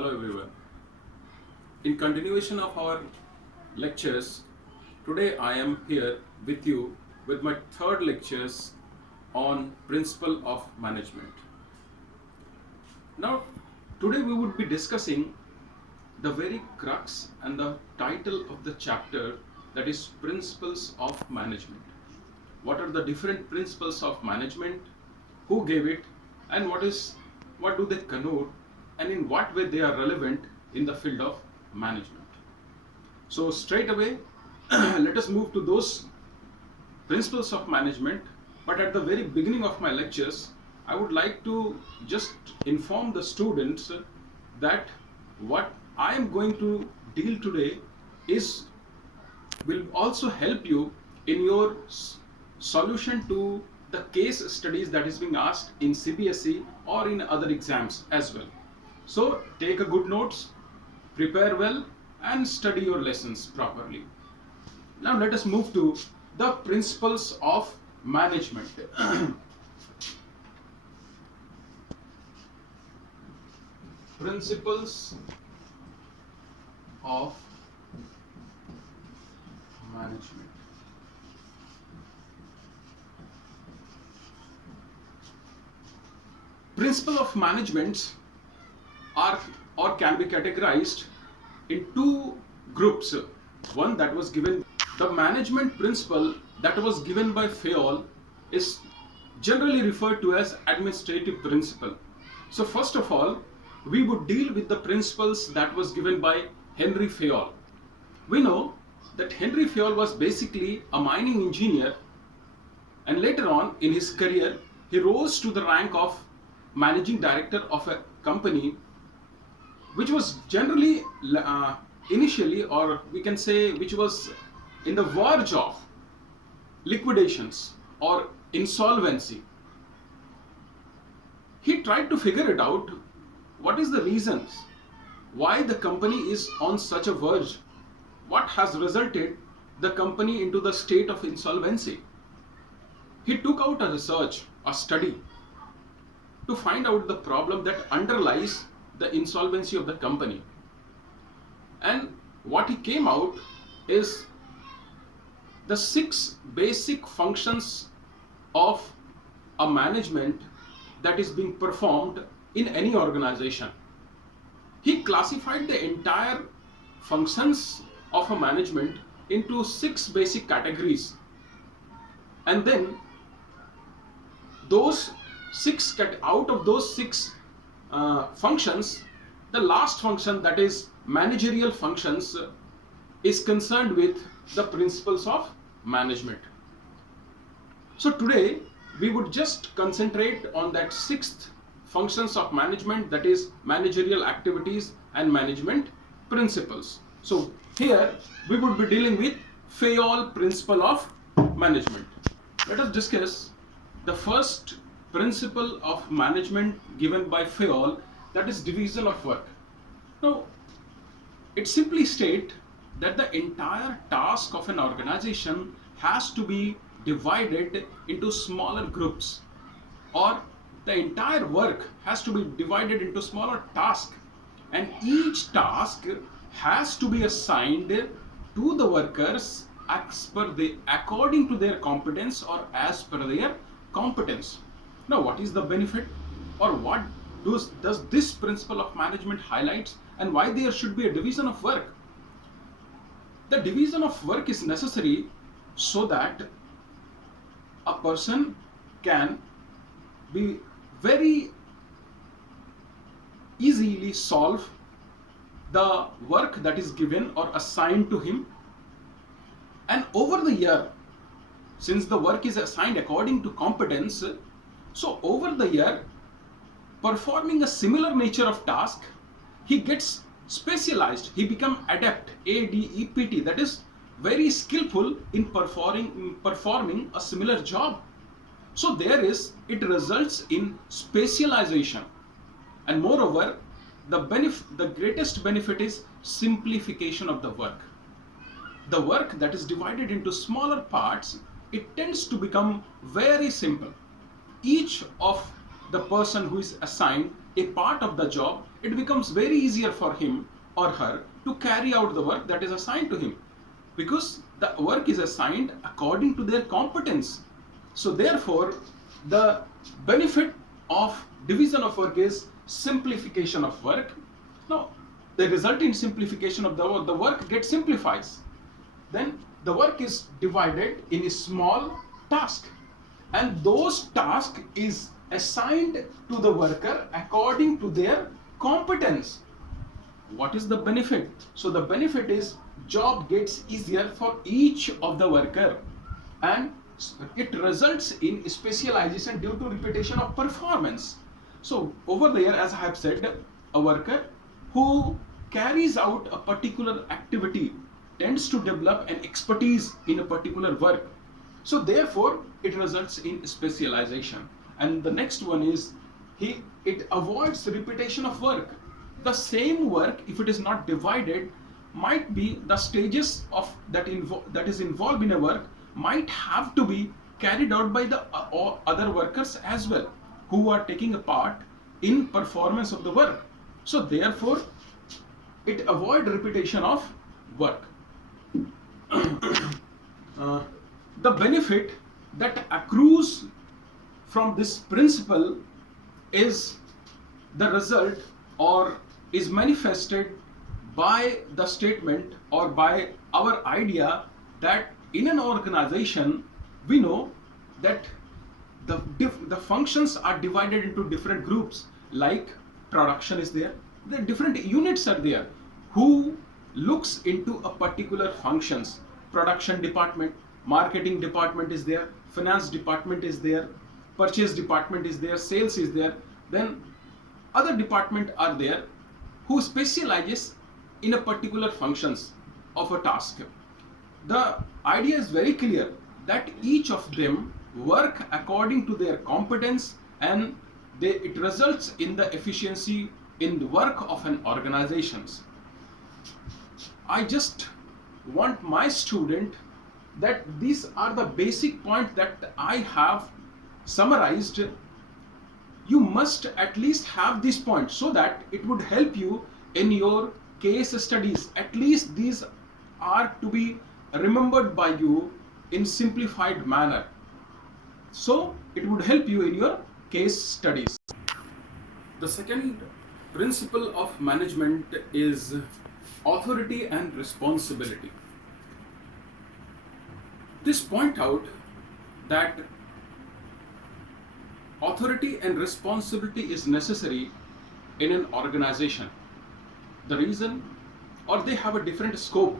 Hello everyone. In continuation of our lectures, today I am here with you with my third lectures on principle of management. Now, today we would be discussing the very crux and the title of the chapter, that is principles of management. What are the different principles of management, who gave it, and what do they connote, and in what way they are relevant in the field of management. So straight away let us move to those principles of management. But at the very beginning of my lectures, I would like to just inform the students that what I am going to deal today will also help you in your solution to the case studies that is being asked in CBSE or in other exams as well. So take a good notes, prepare well, and study your lessons properly. Now let us move to the principles of management. Principles of management. Principle of management are or can be categorized in two groups. One that was given, the management principle that was given by Fayol is generally referred to as administrative principle. So first of all, we would deal with the principles that was given by Henry Fayol. We know that Henry Fayol was basically a mining engineer, and later on in his career he rose to the rank of managing director of a company which was generally initially, or we can say which was in the verge of liquidations or insolvency. He tried to figure it out, what is the reasons why the company is on such a verge, what has resulted the company into the state of insolvency. He took out a research, a study, to find out the problem that underlies the insolvency of the company. And what he came out is the 6 basic functions of a management that is being performed in any organization. He classified the entire functions of a management into 6 basic categories, and then out of those 6 functions, the last function, that is managerial functions, is concerned with the principles of management. So today we would just concentrate on that 6th functions of management, that is managerial activities and management principles. So here we would be dealing with Fayol principle of management. Let us discuss the first principle of management given by Fayol, that is division of work. Now, it simply states that the entire task of an organization has to be divided into smaller groups, or the entire work has to be divided into smaller tasks, and each task has to be assigned to the workers according to their competence or as per their competence. Now, what is the benefit, or what does this principle of management highlights, and why there should be a division of work? The division of work is necessary so that a person can be very easily solve the work that is given or assigned to him, and over the year, since the work is assigned according to competence, so over the year, performing a similar nature of task, he gets specialized, he becomes adept, ADEPT, that is very skillful in performing a similar job. So it results in specialization, and moreover the greatest benefit is simplification of the work. The work that is divided into smaller parts, it tends to become very simple. Each of the person who is assigned a part of the job, it becomes very easier for him or her to carry out the work that is assigned to him, because the work is assigned according to their competence. So therefore, the benefit of division of work is simplification of work. Now, the resulting simplification of the work gets simplifies. Then the work is divided in a small task, and those tasks is assigned to the worker according to their competence. What is the benefit? So the benefit is job gets easier for each of the worker, and it results in specialization due to repetition of performance. So over there, as I have said, a worker who carries out a particular activity tends to develop an expertise in a particular work. So therefore, it results in specialization. And the next one is it avoids repetition of work. The same work, if it is not divided, might be the stages of that is involved in a work might have to be carried out by the other workers as well, who are taking a part in performance of the work. So therefore, it avoids repetition of work. The benefit that accrues from this principle is the result or is manifested by the statement or by our idea that in an organization we know that the functions are divided into different groups, like production is there, the different units are there who looks into a particular functions. Production department, marketing department is there, finance department is there, purchase department is there, sales is there, then other department are there who specializes in a particular functions of a task. The idea is very clear that each of them work according to their competence, and it results in the efficiency in the work of an organizations. I just want my student that these are the basic points that I have summarized. You must at least have this point so that it would help you in your case studies. At least these are to be remembered by you in simplified manner. So it would help you in your case studies. The second principle of management is authority and responsibility. This point out that authority and responsibility is necessary in an organization. The reason, or they have a different scope.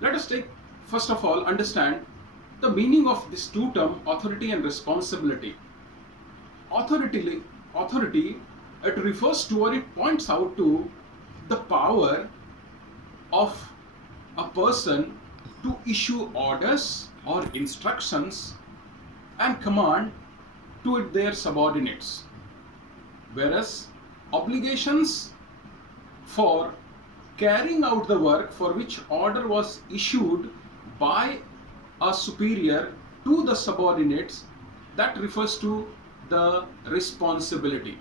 Let us take, first of all, understand the meaning of these two terms, authority and responsibility. Authority, it refers to, or it points out to the power of a person to issue orders or instructions and command to their subordinates, whereas obligations for carrying out the work for which order was issued by a superior to the subordinates, that refers to the responsibility,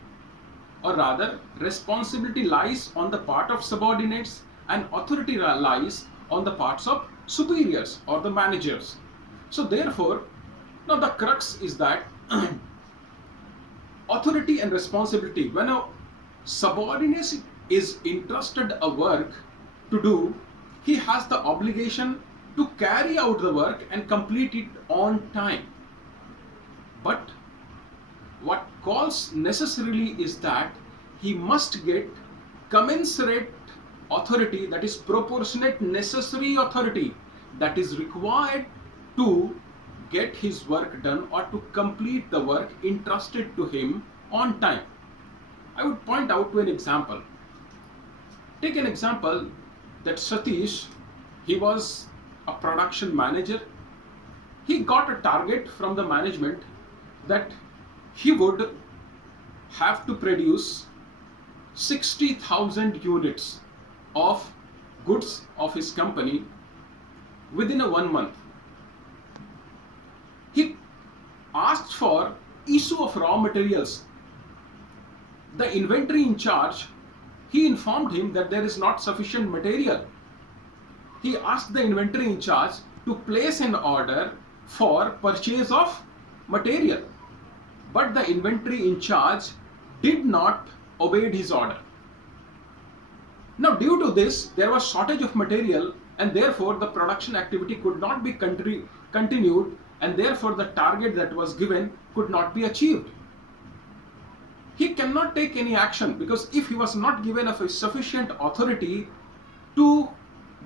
or rather responsibility lies on the part of subordinates and authority lies on the parts of superiors or the managers. So therefore, now the crux is that authority and responsibility, when a subordinate is entrusted a work to do, he has the obligation to carry out the work and complete it on time. But what calls necessarily is that he must get commensurate authority, that is proportionate necessary authority that is required to get his work done or to complete the work entrusted to him on time. I would point out to an example. Take an example that Satish, he was a production manager. He got a target from the management that he would have to produce 60,000 units of goods of his company within a 1 month. He asked for issue of raw materials the inventory in charge, he informed him that there is not sufficient material. He asked the inventory in charge to place an order for purchase of material. But the inventory in charge did not obey his order. Now, due to this, there was shortage of material, and therefore the production activity could not be continued, and therefore the target that was given could not be achieved. He cannot take any action, because if he was not given a sufficient authority to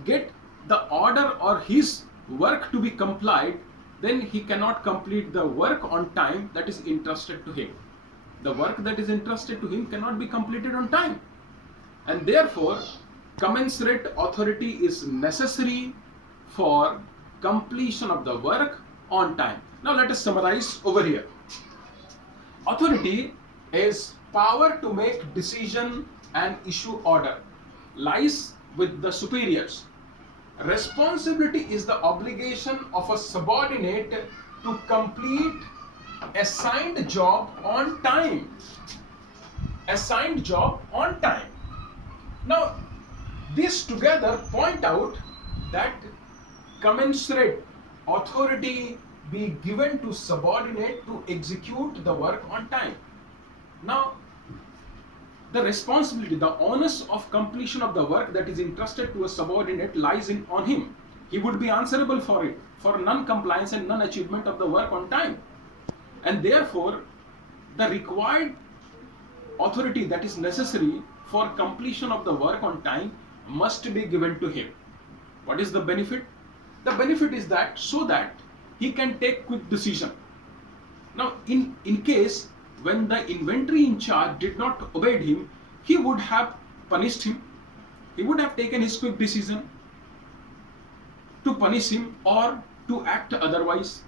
get the order or his work to be complied, then he cannot complete the work on time that is entrusted to him. The work that is entrusted to him cannot be completed on time, and therefore commensurate authority is necessary for completion of the work on time. Now let us summarize over here. Authority is power to make decision and issue order, lies with the superiors. Responsibility is the obligation of a subordinate to complete assigned job on time. Assigned job on time. Now, these together point out that commensurate authority be given to subordinate to execute the work on time. Now, the responsibility, the onus of completion of the work that is entrusted to a subordinate lies on him. He would be answerable for it, for non-compliance and non-achievement of the work on time. And therefore, the required authority that is necessary for completion of the work on time must be given to him. What is the benefit? The benefit is that so that he can take quick decision. Now, in case when the inventory in charge did not obey him, he would have punished him. He would have taken his quick decision to punish him or to act otherwise.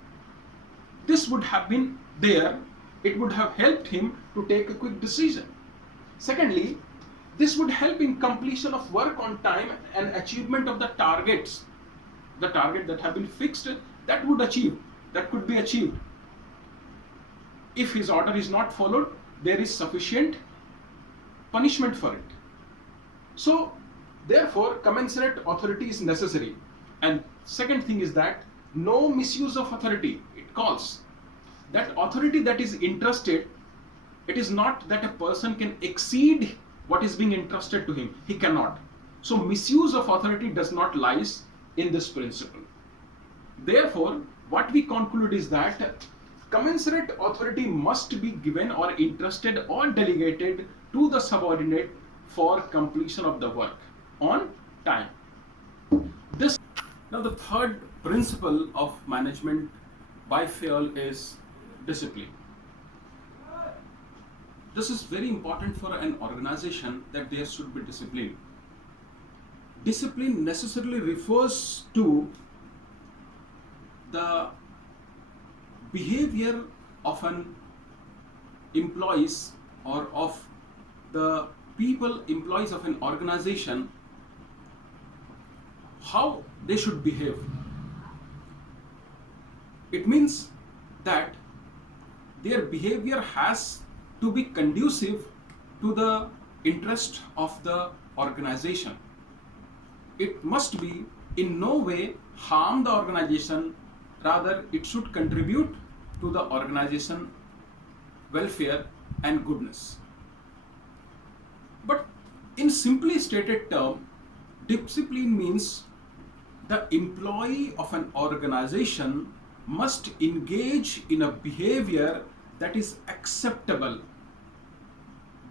This would have been there. It would have helped him to take a quick decision. Secondly, this would help in completion of work on time and achievement of the targets. The target that have been fixed, that could be achieved. If his order is not followed, there is sufficient punishment for it. So, therefore, commensurate authority is necessary. And second thing is that no misuse of authority. It calls that authority that is entrusted, it is not that a person can exceed what is being entrusted to him. He cannot. So misuse of authority does not lies in this principle. Therefore, what we conclude is that commensurate authority must be given or entrusted or delegated to the subordinate for completion of the work on time. Now the third principle of management by Fayol is discipline. This is very important for an organization, that there should be discipline. Discipline necessarily refers to the behavior of an employees or of the people, employees of an organization, how they should behave. It means that their behavior has to be conducive to the interest of the organization. It must be in no way harm the organization, rather it should contribute to the organization welfare and goodness. But in simply stated term, discipline means the employee of an organization must engage in a behavior that is acceptable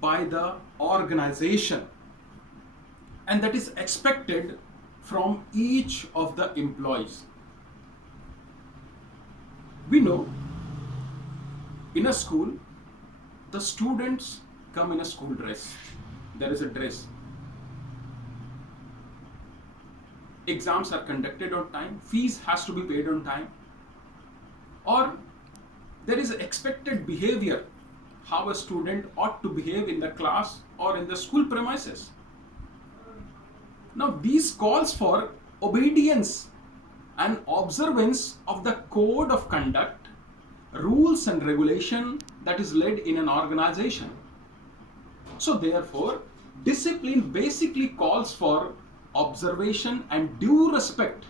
by the organization and that is expected from each of the employees. We know in a school, the students come in a school dress. There is a dress. Exams are conducted on time. Fees has to be paid on time. Or there is expected behavior, how a student ought to behave in the class or in the school premises. Now these calls for obedience and observance of the code of conduct, rules and regulation that is led in an organization. So therefore, discipline basically calls for observation and due respect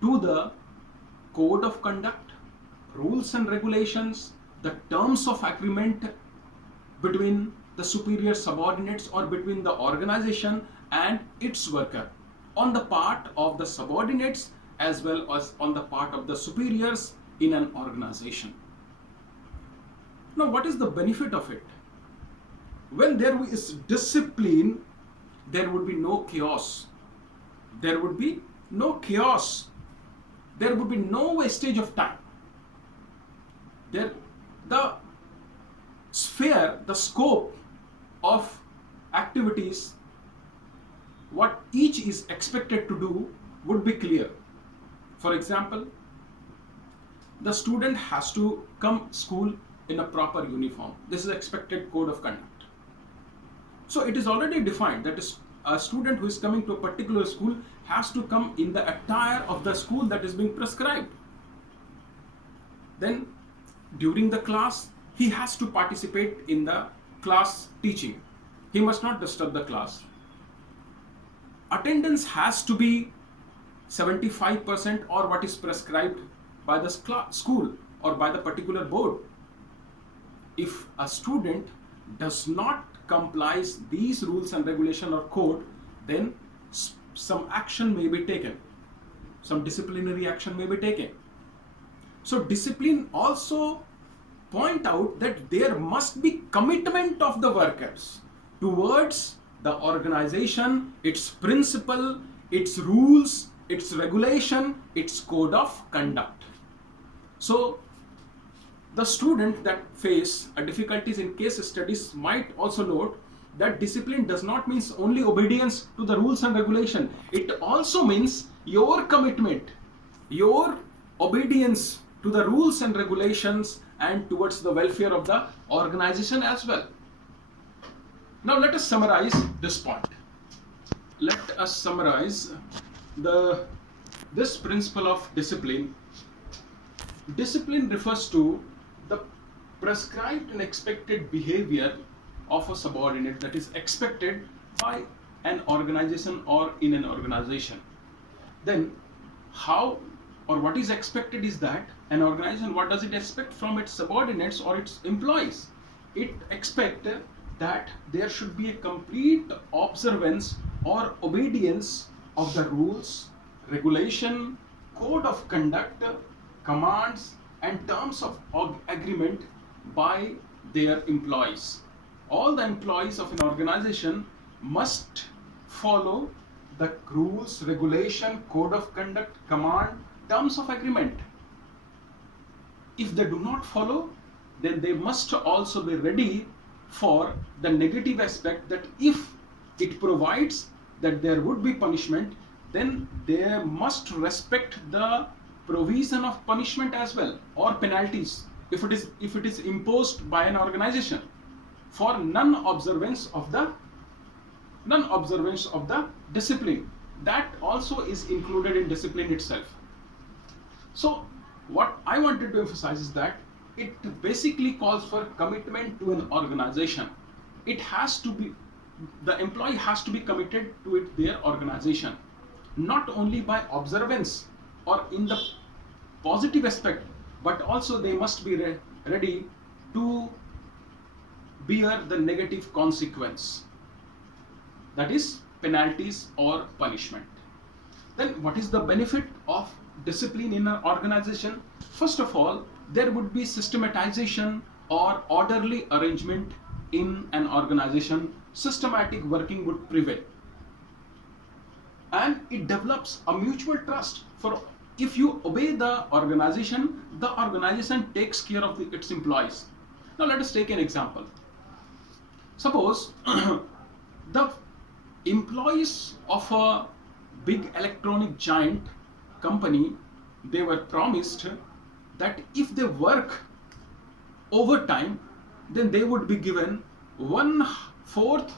to the code of conduct, rules and regulations, the terms of agreement between the superior subordinates or between the organization and its worker on the part of the subordinates as well as on the part of the superiors in an organization. Now, what is the benefit of it? When there is discipline, there would be no chaos. There would be no chaos. There would be no wastage of time. The sphere, the scope of activities, what each is expected to do would be clear. For example, the student has to come school in a proper uniform. This is expected code of conduct. So it is already defined that a student who is coming to a particular school has to come in the attire of the school that is being prescribed. Then during the class, he has to participate in the class teaching. He must not disturb the class. Attendance has to be 75% or what is prescribed by the school or by the particular board. If a student does not complies these rules and regulation or code, then some action may be taken. Some disciplinary action may be taken. So discipline also point out that there must be commitment of the workers towards the organization, its principle, its rules, its regulation, its code of conduct. So the student that face difficulties in case studies might also note that discipline does not mean only obedience to the rules and regulation. It also means your commitment, your obedience to the rules and regulations and towards the welfare of the organization as well. Now let us summarize this point. Let us summarize this principle of discipline. Discipline refers to the prescribed and expected behavior of a subordinate that is expected by an organization or in an organization. Then how or what is expected is that an organization, what does it expect from its subordinates or its employees? It expects that there should be a complete observance or obedience of the rules, regulation, code of conduct, commands and terms of agreement by their employees. All the employees of an organization must follow the rules, regulation, code of conduct, command, terms of agreement. If they do not follow, then they must also be ready for the negative aspect, that if it provides that there would be punishment, then they must respect the provision of punishment as well, or penalties if it is imposed by an organization for non-observance of the discipline. That also is included in discipline itself. So what I wanted to emphasize is that it basically calls for commitment to an organization. It has to be, the employee has to be committed to their organization, not only by observance or in the positive aspect, but also they must be ready to bear the negative consequence, that is penalties or punishment. Then what is the benefit of discipline in an organization? First of all, there would be systematization or orderly arrangement in an organization. Systematic working would prevail, and it develops a mutual trust. For if you obey the organization takes care of its employees. Now let us take an example. Suppose the employees of a big electronic giant company, they were promised that if they work overtime, then they would be given 1/4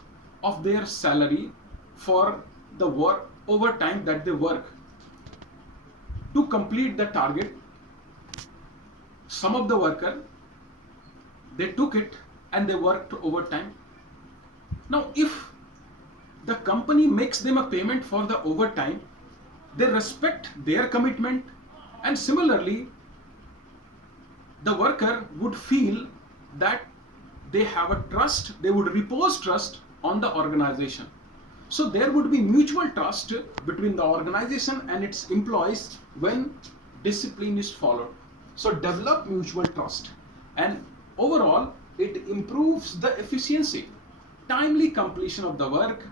of their salary for the work overtime that they work to complete the target. Some of the worker, they took it and they worked overtime. Now, if the company makes them a payment for the overtime, they respect their commitment, and similarly, the worker would feel that they have a trust, they would repose trust on the organization. So there would be mutual trust between the organization and its employees when discipline is followed. So develop mutual trust, and overall it improves the efficiency, timely completion of the work.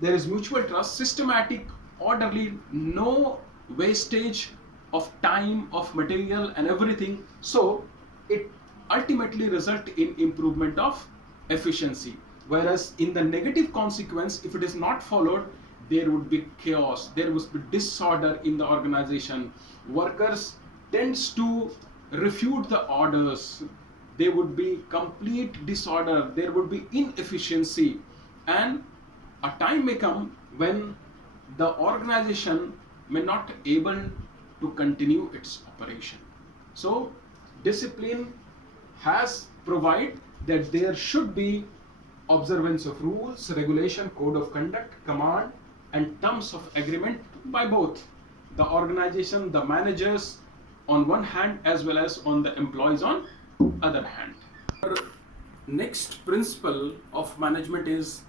There is mutual trust, systematic, orderly, no wastage of time, of material and everything. So it ultimately result in improvement of efficiency. Whereas in the negative consequence, if it is not followed, there would be chaos, there would be disorder in the organization. Workers tends to refute the orders, there would be complete disorder, there would be inefficiency, and a time may come when the organization may not able to continue its operation. So discipline has provide that there should be observance of rules, regulation, code of conduct, command and terms of agreement by both the organization, the managers on one hand, as well as on the employees on other hand. Our next principle of management is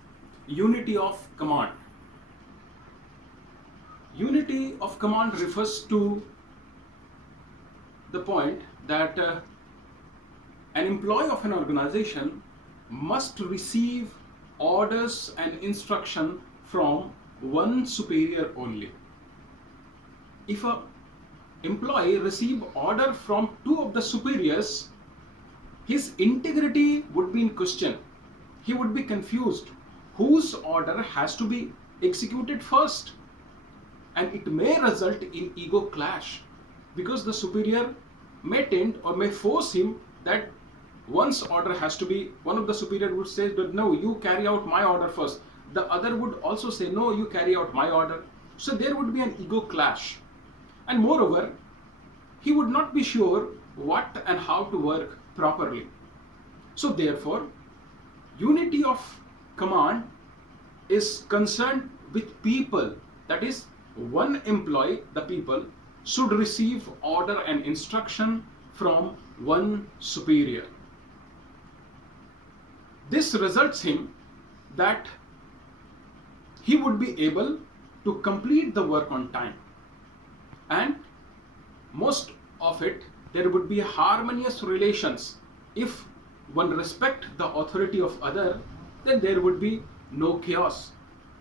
unity of command. Unity of command refers to the point that an employee of an organization must receive orders and instruction from one superior only. If an employee receive order from two of the superiors, his integrity would be in question. He would be confused whose order has to be executed first, and it may result in ego clash, because the superior may tend or may force him that one's order has to be, one of the superior would say that no, you carry out my order first, the other would also say no, you carry out my order. So there would be an ego clash, and moreover he would not be sure what and how to work properly. So therefore unity of command is concerned with people, that is one employee, the people should receive order and instruction from one superior. This results him that he would be able to complete the work on time, and most of it there would be harmonious relations. If one respect the authority of other, then there would be no chaos.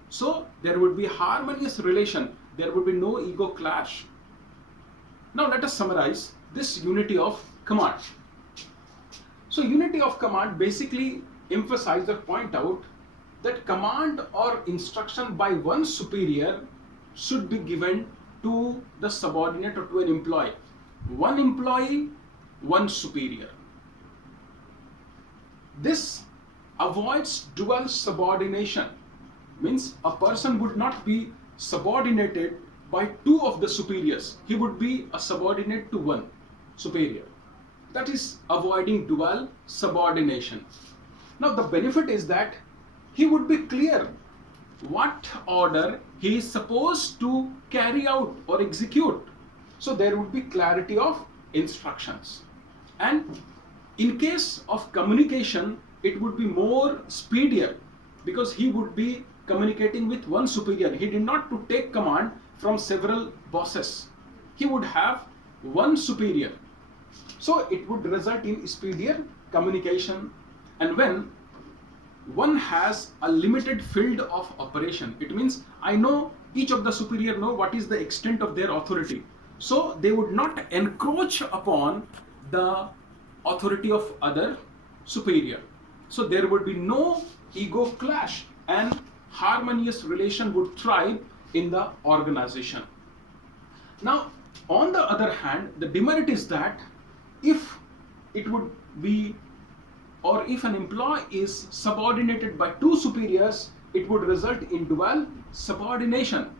So there would be harmonious relation, there would be no ego clash. Now let us summarize this unity of command. So unity of command basically emphasize or point out that command or instruction by one superior should be given to the subordinate or to an employee. One employee, one superior. This avoids dual subordination, means a person would not be subordinated by two of the superiors, he would be a subordinate to one superior. That is avoiding dual subordination. Now the benefit is that he would be clear what order he is supposed to carry out or execute. So there would be clarity of instructions, and in case of communication it would be more speedier, because he would be communicating with one superior. He did not to take command from several bosses, he would have one superior. So it would result in speedier communication. And when one has a limited field of operation, it means I know each of the superior know what is the extent of their authority, so they would not encroach upon the authority of other superior. So there would be no ego clash, and harmonious relation would thrive in the organization. Now on the other hand, the demerit is that if it would be, or if an employee is subordinated by two superiors, it would result in dual subordination.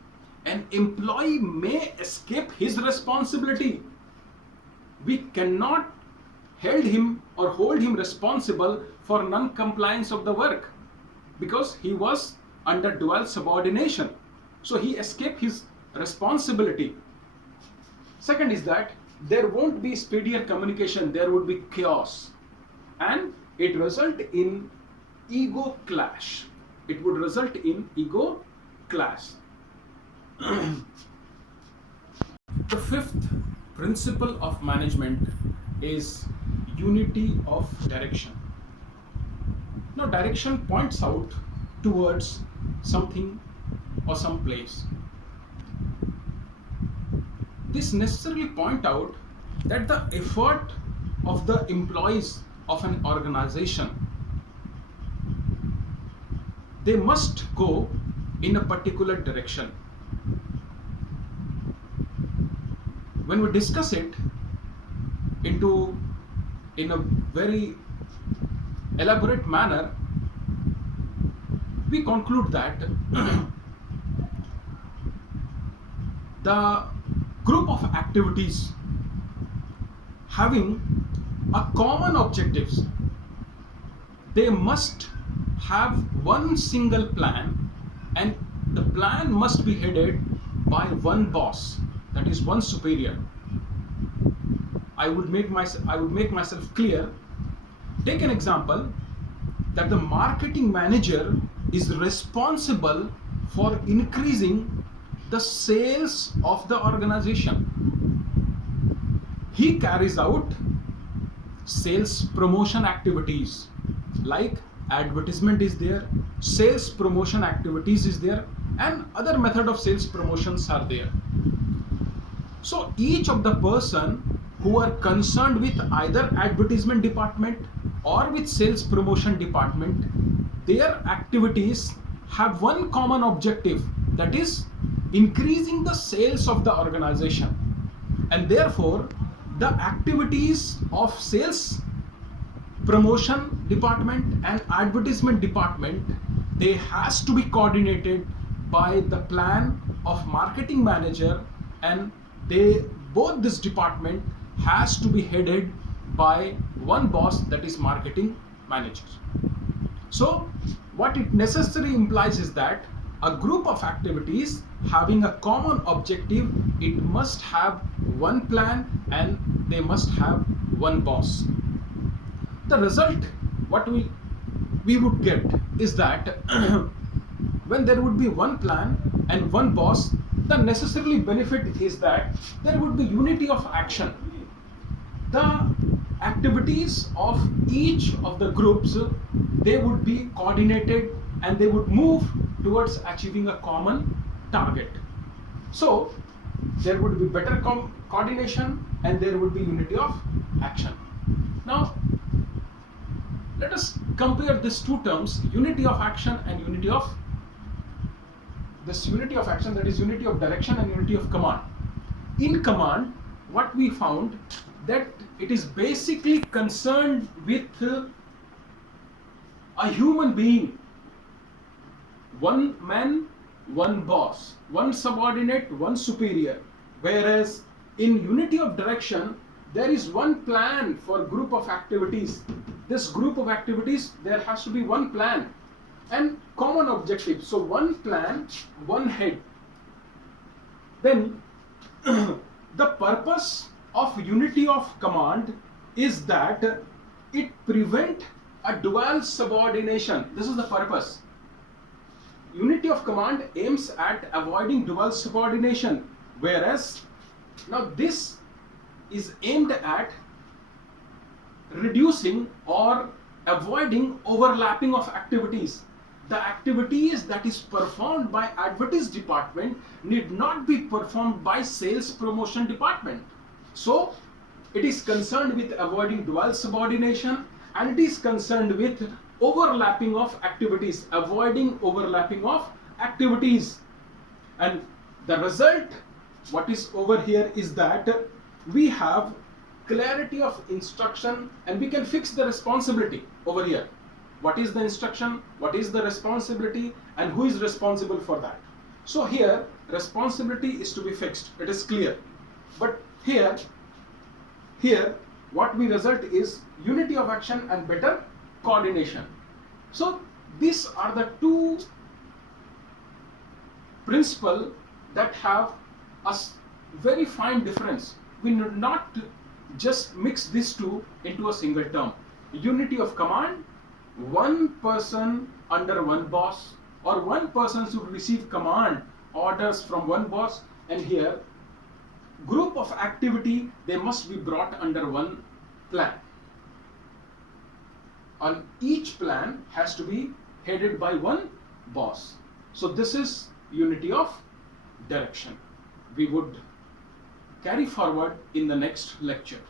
An employee may escape his responsibility. We cannot hold him responsible for non-compliance of the work. because he was under dual subordination. So he escaped his responsibility. Second is that there won't be speedier communication, there would be chaos, and it result in ego clash. It would result in ego clash. The fifth principle of management is unity of direction. Now, direction points out towards something or some place. This necessarily point out that the effort of the employees of an organization, they must go in a particular direction. When we discuss it in a very elaborate manner, we conclude that the group of activities having a common objectives, they must have one single plan, and the plan must be headed by one boss, that is one superior. I would make myself clear. Take an example that the marketing manager is responsible for increasing the sales of the organization. He carries out sales promotion activities, like advertisement is there, sales promotion activities is there, and other method of sales promotions are there. So each of the person who are concerned with either advertisement department or with sales promotion department, their activities have one common objective, that is increasing the sales of the organization. And therefore the activities of sales promotion department and advertisement department, they has to be coordinated by the plan of marketing manager, and both this department has to be headed by one boss, that is marketing manager. So what it necessarily implies is that a group of activities having a common objective, it must have one plan and they must have one boss. The result, what we would get is that when there would be one plan and one boss, the necessarily benefit is that there would be unity of action. The activities of each of the groups, they would be coordinated and they would move towards achieving a common target. So there would be better coordination and there would be unity of action. Now let us compare these two terms, unity of action and unity of action, that is unity of direction and unity of command. In command, what we found that it is basically concerned with a human being, one man, one boss, one subordinate, one superior. Whereas in unity of direction, there is one plan for group of activities. This group of activities, there has to be one plan and common objective. So one plan, one head. Then the purpose of unity of command is that it prevent a dual subordination. This is the purpose. Unity of command aims at avoiding dual subordination, whereas now this is aimed at reducing or avoiding overlapping of activities. The activities that is performed by advertising department need not be performed by sales promotion department. So it is concerned with avoiding dual subordination, and it is concerned with overlapping of activities, avoiding overlapping of activities. And the result, what is over here, is that we have clarity of instruction and we can fix the responsibility over here. What is the instruction, what is the responsibility, and who is responsible for that. So here responsibility is to be fixed, it is clear. But here what we result is unity of action and better coordination. So these are the two principles that have a very fine difference. We need not just mix these two into a single term. Unity of command, one person under one boss, or one person should receive command orders from one boss, and here group of activity, they must be brought under one plan. And each plan has to be headed by one boss. So this is unity of direction. We would carry forward in the next lecture.